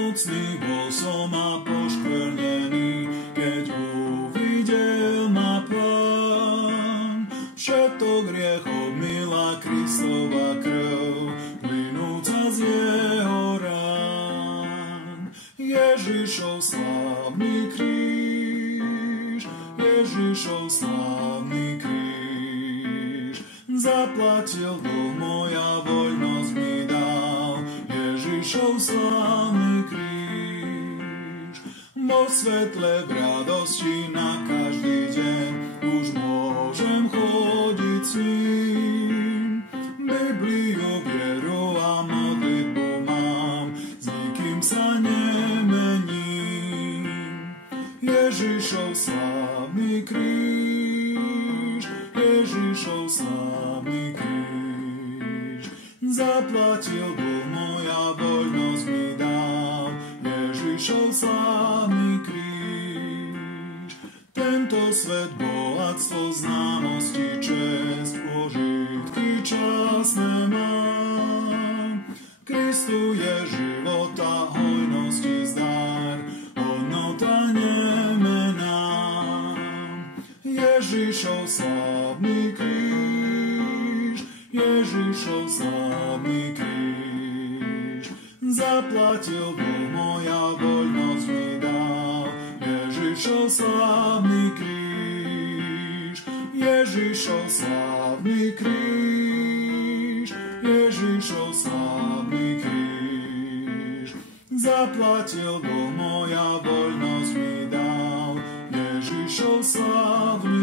Nemoxný bol som a poškvrnený, keď uvidel ma Pán. Všetok hriechov milá Kristova krv, plynúca z jeho rán. Ježišov slávny kríž, Ježišov slávny kríž, zaplatil dlh, moja voľnosť mi dal. Ježišov slávny kríž, vo svetle v radosti na každý deň už môžem chodiť s ním. Bibliu, vieru a modlitbu mám, s nikým sa nemením. Ježišov slávny kríž, Ježišov slávny kríž, zaplatil dlh, moja voľnosť mi dal. Ježišov slávny kríž, tento svet, bohatstvo, známosti, česť, požitky časné mám. Kristu je život a hojnosti zdar, hodnota nemená. Ježišov slávny kríž, Ježišov slávny kríž, zaplatil dlh, moja voľnosť mi dal. Ježišov slávny kríž, Ježišov slávny kríž, Ježišov slávny kríž, zaplatil dlh, moja voľnosť mi dal. Ježišov slávny